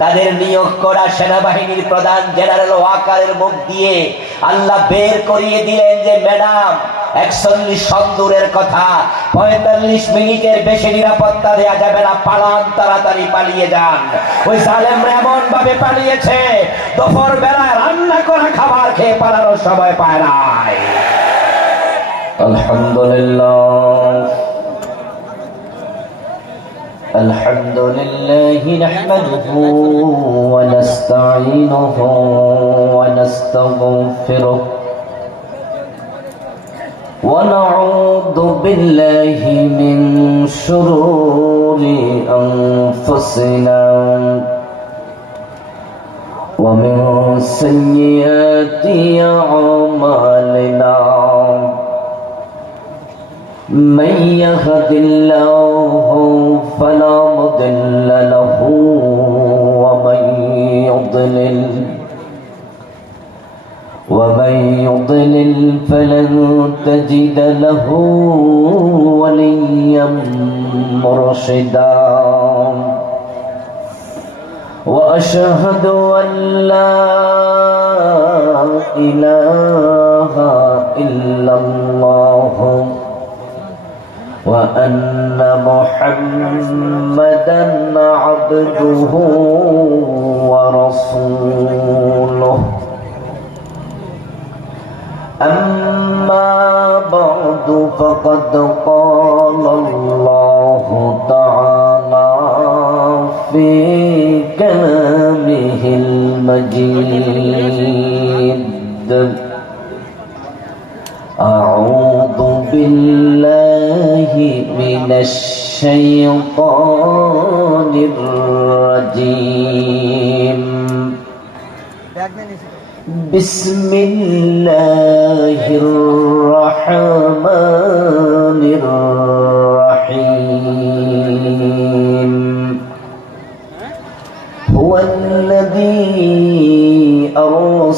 তাদের নিয়োগ করা সেনাবাহিনীর প্রধান জেনারেল ওয়াকারের মুখ দিয়ে আল্লাহ বের করিয়ে দিলেন যে, ম্যাডাম, একচল্লিশ সন্দূরের কথা। পঁয়তাল্লিশ মিনিটের বেশি নিরাপত্তা দেয়া যাবে না। পালান, তাড়াতাড়ি পালিয়ে যান। ওই সালেমরা এমন ভাবে পালিয়েছে দুপুর বেলায় রান্না করা খাবার খেয়ে পালানোর সময় পায় নাই। আলহামদুলিল্লাহ। الحمد لله نحمده ونستعينه ونستغفره ونعوذ بالله من شرور أنفسنا ومن سيئات أعمالنا. من يهد الله فلا مضل له ومن يضلل. ومن يضلل فلن تجد له وليا مرشدا. وأشهد أن لا إله إلا الله وأن محمدا عبده ورسوله. أما بعد فقد قال الله تعالى في كلامه المجيد أعوذ بالله من الشيطان الرجيم. بسم الله الرحمن الرحيم. هو الذي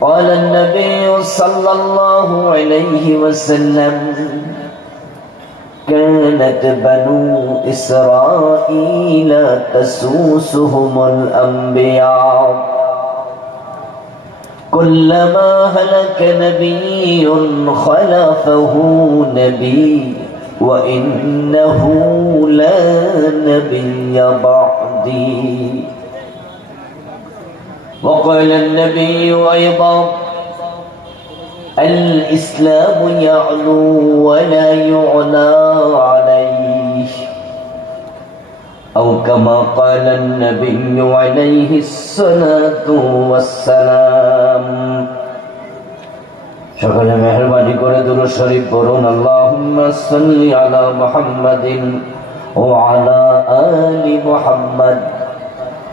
قال النبي صلى الله عليه وسلم كانت بنو إسرائيل تسوسهم الأنبياء. كلما هلك نبي خلفه نبي وإنه لا نبي بعدي. وقال النبي أيضا الإسلام يعلو ولا يعلى عليه أو كما قال النبي عليه الصلاة والسلام সকলে মেহরবানি করে দুরু শরীফ পড়ুন আল্লাহুম্মা সাল্লি আলা মুহাম্মাদিন ওয়া আলা আলি মুহাম্মাদ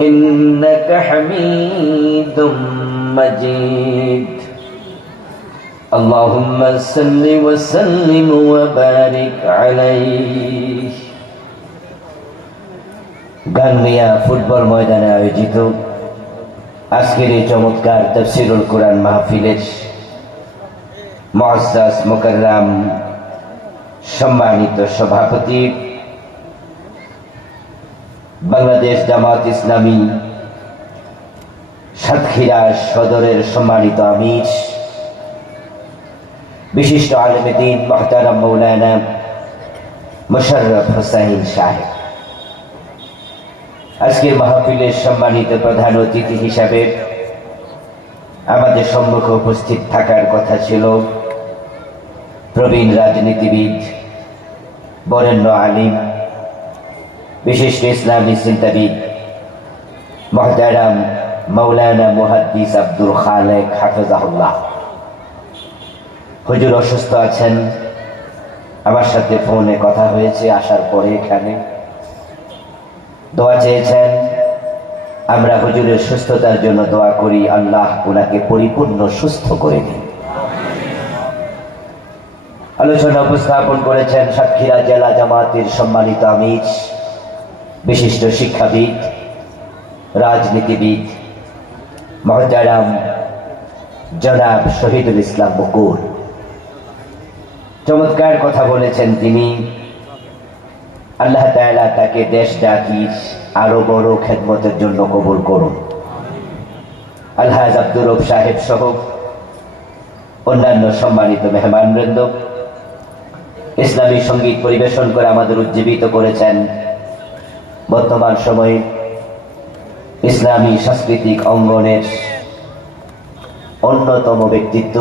إنك حميد مجيد اللهم صل وسلم وبارك عليه গাঙ্গিয়া ফুটবল ময়দানে আয়োজিত আজকের এই চমৎকার তফসিরুল কোরআন মাহফিলের মহাজ মোকাররাম সম্মানিত সভাপতি বাংলাদেশ জামাত ইসলামী সাতক্ষীরা সদরের সম্মানিত আমির, বিশিষ্ট আলমদিন মহতারাম মৌলানা মোশাররফ হোসাইন সাহেব। আজকের মাহফিলের সম্মানিত প্রধান অতিথি হিসাবে আমাদের সম্মুখে উপস্থিত থাকার কথা ছিল প্রবীণ রাজনীতিবিদ, বরেণ্য আলিম বিশিষ্ট ইসলামী চিন্তাবিদ মহতারাম মৌলানা মুহাদ্দিস আব্দুল খালেক হাফেজাহুল্লাহ। হুজুর অসুস্থ আছেন। আমার সাথে ফোনে কথা হয়েছে, আসার পরে এখানে। দোয়া চেয়েছেন, আমরা হুজুরের সুস্থতার জন্য দোয়া করি, আল্লাহ ওনাকে পরিপূর্ণ সুস্থ করে দিন। আলোচনা উপস্থাপন করেছেন সাতক্ষীরা জেলা জামাতের সম্মানিত আমির। বিশিষ্ট শিক্ষাবিদ, রাজনীতিবিদ, মহতারাম জনাব শহীদুল ইসলাম বকুর চমৎকার কথা বলেছেন তিনি। আল্লাহ তাআলা তাকে দেশ ডাকির আরও বড় খেদমতের জন্য কবুল করুন। আলহাজ আব্দুর রব সাহেব সহ অন্যান্য সম্মানিত মেহমানবৃন্দ, ইসলামী সংগীত পরিবেশন করে আমাদের উজ্জীবিত করেছেন বর্তমান সময়ে ইসলামী সাংস্কৃতিক অঙ্গনের অন্যতম ব্যক্তিত্ব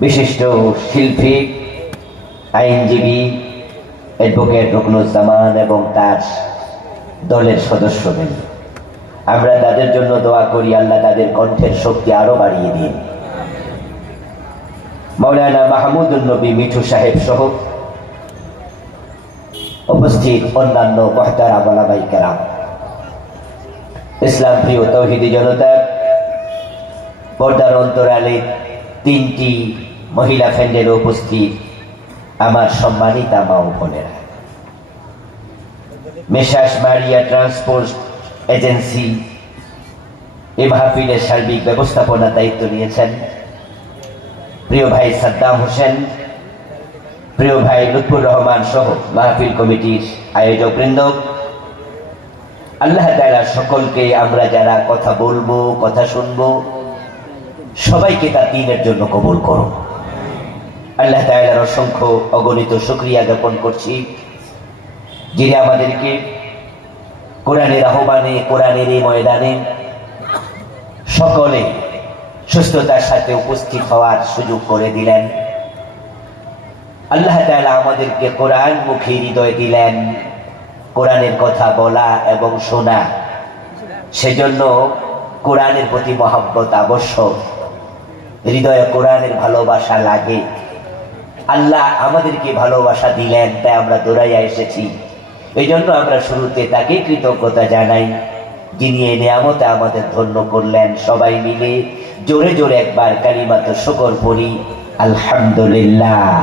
বিশিষ্ট শিল্পী, আইনজীবী অ্যাডভোকেট রুকনুজ্জামান এবং তার দলের সদস্যদের আমরা তাদের জন্য দোয়া করি, আল্লাহ তাদের কণ্ঠের শক্তি আরও বাড়িয়ে দিন। মৌলানা মাহমুদুল নবী মিঠু সাহেব সহ উপস্থিত অন্যান্য মহতারা বালাবাই কেরাম ইসলাম প্রিয় তৌহিদি জনতা পর্দার অন্তরালে তিনটি মহিলা ফ্যান্ডের উপস্থিত আমার সম্মানিতা মা ও বোনেরা। মেশাস মারিয়া ট্রান্সপোর্ট এজেন্সি এ মাহফিলের সার্বিক ব্যবস্থাপনার দায়িত্ব নিয়েছেন। প্রিয় ভাই সাদ্দাম হোসেন প্রিয় ভাই লুৎফুর রহমান সহ মাহফিল কমিটির আয়োজক বৃন্দ, আল্লাহ তাআলা সকলকে আমরা যারা কথা বলব, কথা শুনব, সবাইকে তার দিনের জন্য কবুল করো আল্লাহ তাআলার অসংখ্য অগণিত শুকরিয়া জ্ঞাপন করছি, যিনি আমাদেরকে কোরআনের আহ্বানে, কোরআনের এই ময়দানে সকলে সুস্থতার সাথে উপস্থিত হওয়ার সুযোগ করে দিলেন। আল্লাহ তাআলা আমাদেরকে কোরআন মুখী হৃদয় দিলেন। কোরআনের কথা বলা এবং শোনা। সেজন্য কোরআনের প্রতি মহব্বত আবশ্যক। হৃদয়ে কোরআনের ভালোবাসা লাগে। আল্লাহ আমাদেরকে ভালোবাসা দিলেন, তাই আমরা দৌড়াইয়া এসেছি। এই জন্য আমরা শুরুতে তাকে কৃতজ্ঞতা জানাই। যিনি এই নিয়ামতে আমাদের ধন্য করলেন। সবাই মিলে জোরে জোরে একবার কালিমাত শকর পড়ি, আলহামদুলিল্লাহ।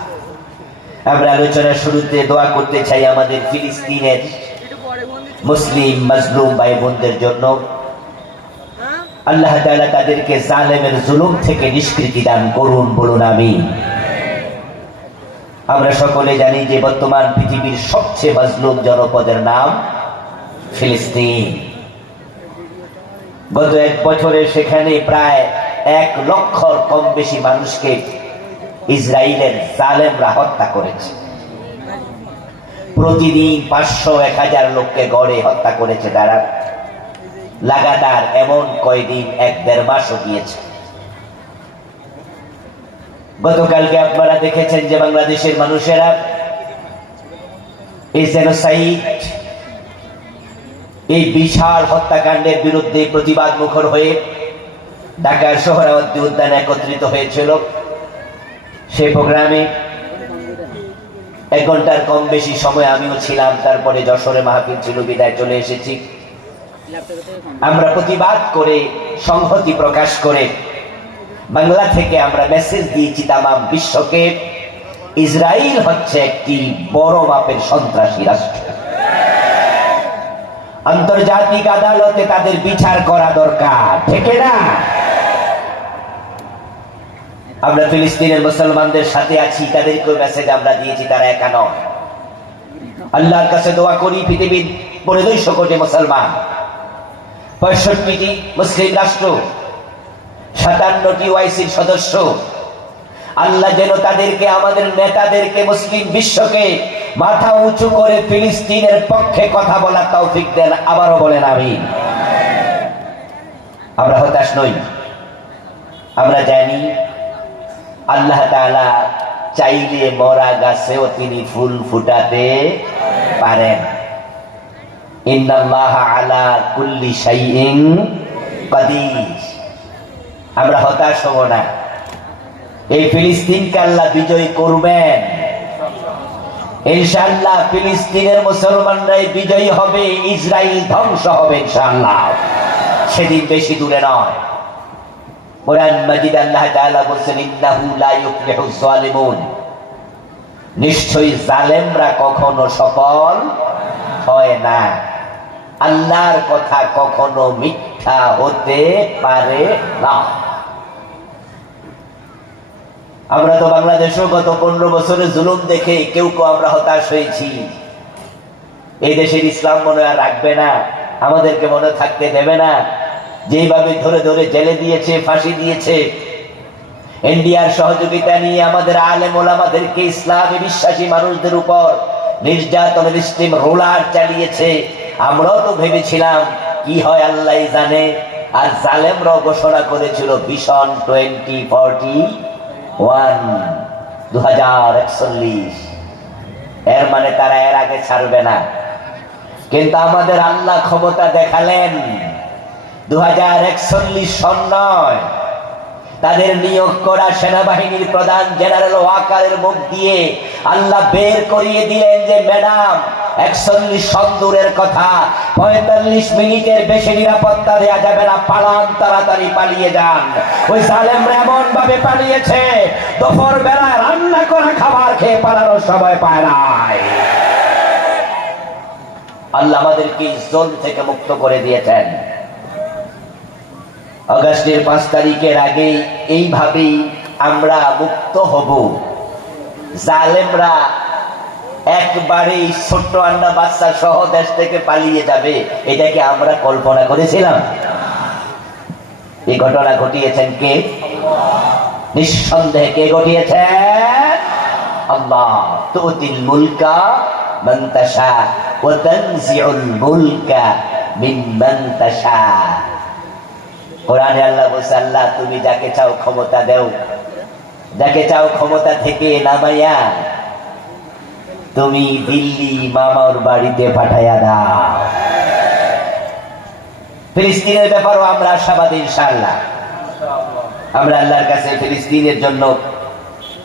আমরা আলোচনার শুরুতে দোয়া করতে চাই আমাদের ফিলিস্তিনের মুসলিম, মজলুম ভাই বোনদের জন্য। আল্লাহ তাআলা তাদেরকে জালেমের জুলুম থেকে নিষ্কৃতি দান করুন বলুন আমি আমরা সকলে জানি যে বর্তমান পৃথিবীর সবচেয়ে মজলুম জনপদের নাম ফিলিস্তিন। গত এক বছরে সেখানে প্রায় এক লক্ষর কম বেশি মানুষকে ইসরায়েলের জালেমরা হত্যা করেছে। প্রতিদিন পাঁচশো এক হাজার লোককে গড়ে হত্যা করেছে তারা। লাগাতার এমন কয়দিন, এক দেড় মাসও গিয়েছে। গতকালকে আপনারা দেখেছেন যে বাংলাদেশের মানুষেরা এই জেনোসাইড, এই বিশাল হত্যাকাণ্ডের বিরুদ্ধে প্রতিবাদ মুখর হয়ে ঢাকার সোহরাওয়ার্দী উদ্যানে একত্রিত হয়েছিল। সেই প্রোগ্রামে এক ঘণ্টার কম বেশি সময় আমিও ছিলাম, তারপরে যশোরে মাহফিল ছিল, বিদায় চলে এসেছি। আমরা প্রতিবাদ করে সংহতি প্রকাশ করে বাংলা থেকে আমরা মেসেজ দিয়েছি তামাম বিশ্বকে ইসরায়েল হচ্ছে একটি বড় মাপের সন্ত্রাসী রাষ্ট্র। আন্তর্জাতিক আদালতে তাদের বিচার করা দরকার, ঠিক না। আমরা ফিলিস্তিনের মুসলমানদের সাথে আছি, তাদেরকেও মেসেজ আমরা দিয়েছি, তারা একা নয়। আল্লাহর কাছে দোয়া করি, পৃথিবীর পরে দুইশো কোটি মুসলমান, পঁয়ষট্টিটি মুসলিম রাষ্ট্র, সাতান্নটি ওয়াইসির সদস্য। আল্লাহ যেন তাদেরকে, আমাদের নেতাদেরকে, মুসলিম বিশ্বকে মাথা উঁচু করে ফিলিস্তিনের পক্ষে কথা বলার তৌফিক দেন, আবারও বলেন আমি আমরা হতাশ নই, আমরা জানি আল্লাহ তাআলা চাইলে মরা গাছেও তিনি ফুল ফুটাতে পারেন। আমরা হতাশ হব না। এই ফিলিস্তিনকে আল্লাহ বিজয় করবেন। ইনশাআল্লাহ ফিলিস্তিনের মুসলমানরাই বিজয়ী হবে ইসরায়েল ধ্বংস হবে ইনশাল্লাহ সেদিন বেশি দূরে নয়। কোরআন মাজিদ আল্লাহ তাআলা বলেন ইন্নাহু লা ইউফলিহুজ জালিমুন নিশ্চয়ই জালেমরা কখনো সফল হয় না। আল্লাহর কথা কখনো মিথ্যা হতে পারে না। আমরা তো বাংলাদেশেও গত পনেরো বছরের জুলুম দেখে কেউ কেউ আমরা হতাশ হয়েছি। এই দেশের ইসলাম মনে আর রাখবে না। আমাদেরকে মনে থাকতে দেবে না। যেভাবে ধরে ধরে জেলে দিয়েছে, ফাঁসি দিয়েছে ইন্ডিয়ার সহযোগিতা নিয়ে আমাদের আলেম ওলামাদেরকে ইসলামী বিশ্বাসী মানুষদের উপর নির্যাতন স্টিম রোলার চালিয়েছে। আমরাও তো ভেবেছিলাম, কি হয় আল্লাহ জানে। আর জালেমরাও ঘোষণা করেছিল ভীষণ টোয়েন্টি ফর্টি ওয়ান দু হাজার একচল্লিশ। এর মানে তারা এর আগে ছাড়বে না। কিন্তু আমাদের আল্লাহ ক্ষমতা দেখালেন। দু হাজার একচল্লিশ সন নয়। তাদের নিয়োগ করা সেনাবাহিনীর প্রধান জেনারেল ওয়াকারের মুখ দিয়ে আল্লাহ বের করিয়ে দিলেন যে, ম্যাডাম একচল্লিশ সন্দূরের কথা। পঁয়তাল্লিশ মিনিটের বেশি নিরাপত্তা দেওয়া যাবে না। পালান, তাড়াতাড়ি পালিয়ে যান। ওই সালেমরা এমন ভাবে পালিয়েছে দুপুর বেলায় রান্না করা খাবার খেয়ে পালানোর সময় পায় নাই। আল্লাহ আমাদেরকে জল থেকে মুক্ত করে দিয়েছেন। অগাস্টের পাঁচ তারিখের আগে এইভাবেই আমরা মুক্ত হব। জালেমরা একবারেই ছোট্ট আন্ডা বাচ্চা সহ দেশ থেকে পালিয়ে যাবে, এটাকে আমরা কল্পনা করেছিলাম। এই ঘটনা ঘটিয়েছেন কে? নিঃসন্দেহে কে ঘটিয়েছেন? আল্লাহ। তুতিল মুলকা মান তাশা ওয়া তানজিউল মুলকা মিম্মান তাশা। কোরআনে আল্লাহ বলছে, আল্লাহ, তুমি যাকে চাও ক্ষমতা দেও। যাকে চাও ক্ষমতা থেকে নামাইয়া তুমি দিল্লি মামার বাড়িতে পাঠাইয়া দাও। ফিলিস্তিনের ব্যাপারও আমরা আশাবাদী, ইনশাআল্লাহ। আমরা আল্লাহর কাছে ফিলিস্তিনের জন্য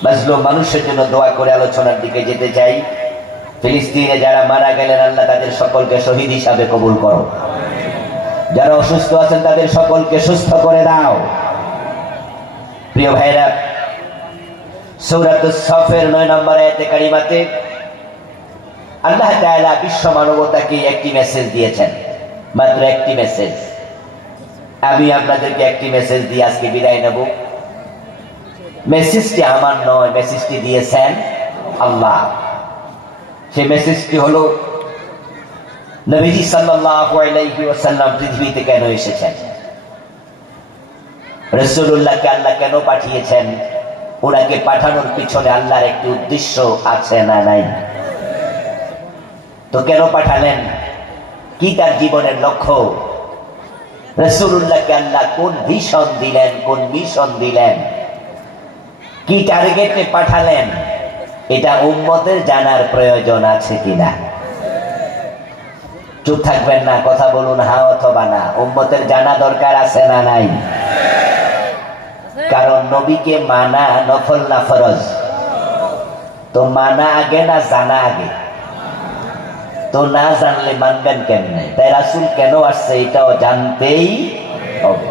বাজলো মানুষের জন্য দোয়া করে আলোচনার দিকে যেতে চাই। ফিলিস্তিনে যারা মারা গেলেন, আল্লাহ তাদের সকলকে শহীদ হিসাবে কবুল করো। যারা অসুস্থ আছেন, তাদের সকলকে সুস্থ করে দাও। প্রিয় ভাইরা সৌরাত সফের নয় নম্বর আয়াতে কারিমাতে আল্লাহ বিশ্ব মানবতাকে একটি মেসেজ দিয়েছেন। মাত্র একটি মেসেজ আমি আপনাদেরকে একটি মেসেজ দিয়ে আজকে বিদায় নেব। মেসেজটি আমার নয় মেসেজটি দিয়েছেন আল্লাহ। সেই মেসেজটি হলো নবীজি আলাইহি পৃথিবীতে কেন এসেছেন? রাসূলুল্লাহকে আল্লাহ কেন পাঠিয়েছেন? ওনাকে পাঠানোর পিছনে আল্লাহর একটি উদ্দেশ্য আছে না নাই? তো কেন পাঠালেন? কি তার জীবনের লক্ষ্য? রসুল্লাহকে আল্লাহ কোন ভিশন দিলেন, কোন মিশন দিলেন? কি টার্গেটে পাঠালেন? এটা উম্মতের জানার প্রয়োজন আছে কিনা? চুপ থাকবেন না, কথা বলুন, হা অথবা না। উম্মতের জানা দরকার আছে না নাই? কারণ নবীকে মানা নফল না ফরজ। তো মানা আগে না জানা আগে? তো না জানলে মানবেন কেমনে? তাই রাসুল কেন আসছে এটাও জানতেই হবে।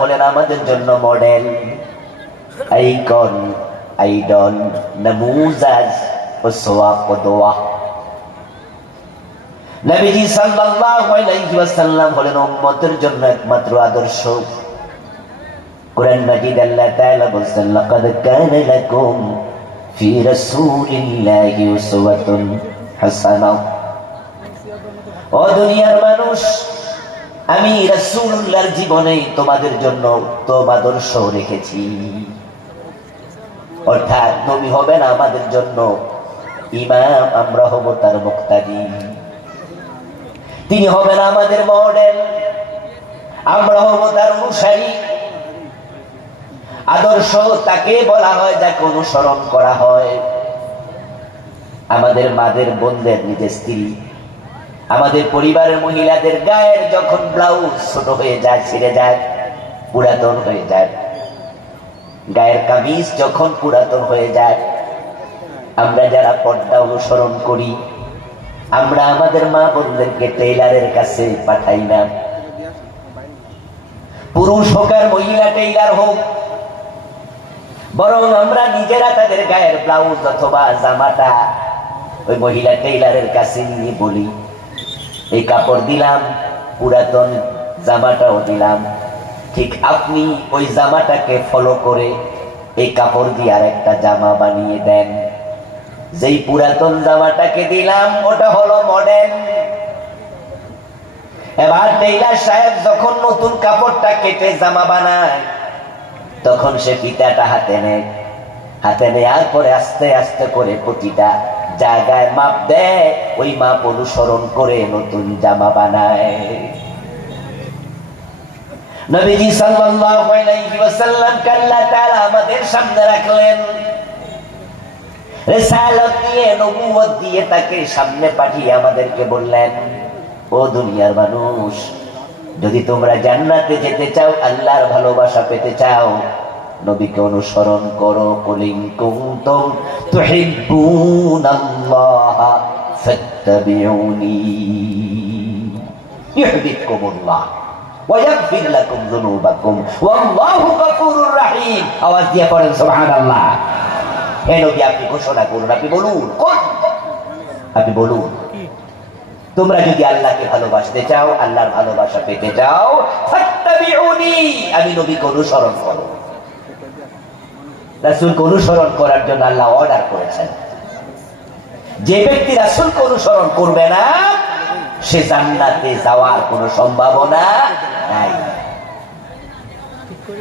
হলেন আমাদের জন্য মডেল। Icon, idol, নমুজাজ। আদর্শ। দুনিয়ার মানুষ, আমি রাসূলুল্লাহর জীবনে তোমাদের জন্য উত্তম আদর্শ রেখেছি। অর্থাৎ নবী হবেন আমাদের জন্য ইমাম, আমরা হব তার মুক্তাদি। তিনি হবেন আমাদের মডেল, আমরা হব তার অনুসারী আদর্শ তাকে বলা হয়, যাকে অনুসরণ করা হয়। আমাদের মাদের, বোনদের, নিজের স্ত্রী। আমাদের পরিবারের মহিলাদের গায়ের যখন ব্লাউজ ছোট হয়ে যায়, ছিঁড়ে যায়, পুরাতন হয়ে যায়। গায়ের কামিজ যখন পুরাতন হয়ে যায় আমরা যারা পর্দা অনুসরণ করি, আমরা আমাদের মা বোনদেরকে টেইলারের কাছে পাঠাই না। পুরুষ হোক আর মহিলা টেইলার হোক, বরং আমরা নিজেরা তাদের গায়ের ব্লাউজ অথবা জামাটা ওই মহিলা টেইলারের কাছে নিয়ে বলি। এই কাপড় দিলাম, পুরাতন জামাটাও দিলাম। ঠিক আপনি ওই জামাটাকে ফলো করে এই কাপড় দিয়ে আর একটা জামা বানিয়ে দেন। যেই পুরাতন জামাটাকে দিলাম, ওটা হলো মডেল এবার টেইলার সাহেব যখন নতুন কাপড়টা কেটে জামা বানায়, তখন সে ফিতাটা হাতে নেয়। হাতে নেওয়ার পরে আস্তে আস্তে করে প্রতিটা জায়গায় মাপ দেয়, ওই মাপ অনুসরণ করে নতুন জামা বানায়। নবীজি সাল্লাল্লাহু আলাইহি ওয়াসাল্লাম আল্লাহ তাআলা আমাদের সামনে রাখলেন। রিসালাত দিয়ে নবুয়ত দিয়ে তাকে সামনে পাঠিয়ে আমাদেরকে বললেন, ও দুনিয়ার মানুষ, যদি তোমরা জান্নাতে যেতে চাও, আল্লাহর ভালোবাসা পেতে চাও, নবীকে অনুসরণ করো কুলিং কুনতুম তুহিব্বুনাল্লাহ ফাত্তাবিউনি ইউহিব্বুকুমুল্লাহ ওয়ায়াগফির লাকুম যুনুবাকুম। ওয়াল্লাহু গফুরুর রহিম। আওয়াজ দিয়ে পড়েন, সুবহানাল্লাহ। হে নবী আপনি ঘোষণা করুন আপনি বলুন আপনি বলুন তোমরা যদি আল্লাহকে ভালোবাসতে চাও আল্লাহর ভালোবাসা পেতে চাও আমি নবীকে অনুসরণ করো রাসূলকে অনুসরণ করার জন্য আল্লাহ অর্ডার করেছেন যে ব্যক্তি রাসূলকে অনুসরণ করবে না সে জান্নাতে যাওয়ার কোনো সম্ভাবনা নাই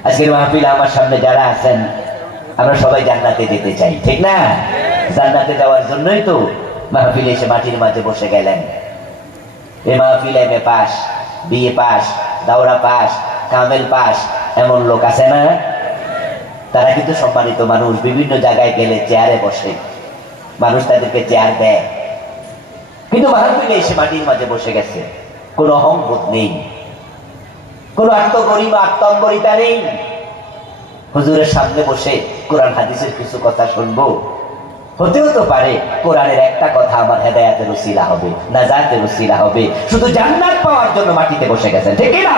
আজকের মাহফিল আমার সামনে যারা আছেন আমরা সবাই জান্নাতে যেতে চাই, ঠিক না? জান্নাতে যাওয়ার জন্যই তো মাহফিলে এসে মাটির মাঝে বসে গেলেন। এ মাহফিল M A pass BA pass, দাওরা pass, কামেল পাস, এমন লোক আছে না? তারা কিন্তু সম্মানিত মানুষ, বিভিন্ন জায়গায় গেলে চেয়ারে বসে। মানুষ তাদেরকে চেয়ার দেয়। কিন্তু মাহফিলে এসে মাটির মাঝে বসে গেছে। কোনো অহংবোধ নেই। কোনো আত্মগরিমা আত্মম্বরিতা নেই। হুজুরের সামনে বসে কোরআন হাদিসের কিছু কথা শুনব। হতেও তো পারে কোরআনের একটা কথা আমার হেদায়াতের উসিলা হবে, নাজাতের উসিলা হবে। শুধু জান্নাত পাওয়ার জন্য মাটিতে বসে গেছেন, ঠিক না?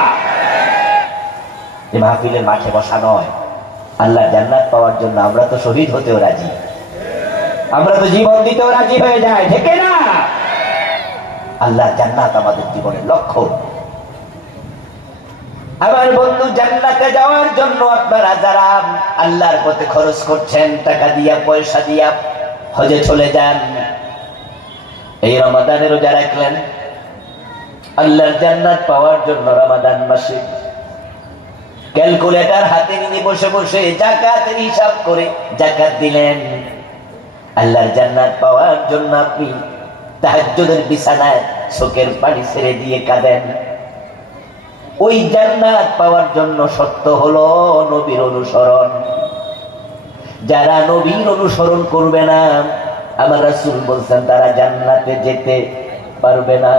মাহফিলের মাঠে বসা নয়। আল্লাহ জান্নাত পাওয়ার জন্য আমরা তো শহীদ হতেও রাজি। আমরা তো জীবন দিতেও রাজি হয়ে যায় ঠিক না? আল্লাহ জান্নাত আমাদের জীবনের লক্ষ্য। আমার বন্ধু জান্নাতে যাওয়ার জন্য আপনারা যারা আল্লাহর পথে খরচ করছেন, টাকা দিয়া, পয়সা দিয়া, হজে চলে যান। এই রমাদানের রোজা রাখলেন। আল্লাহর জান্নাত পাওয়ার জন্য রমাদান মাসে। ক্যালকুলেটর হাতে নিয়ে বসে বসে জাকাতের হিসাব করে জাকাত দিলেন। আল্লাহর জান্নাত পাওয়ার জন্য আপনি তাহাজ্জুদের বিছানায় চোখের পানি ছেড়ে দিয়ে কাঁদেন। ওই জান্নাত পাওয়ার জন্য সত্য হলো নবীর অনুসরণ। যারা নবীর অনুসরণ করবে না, আমার রাসুল বলছেন, তারা জান্নাতে যেতে পারবে না।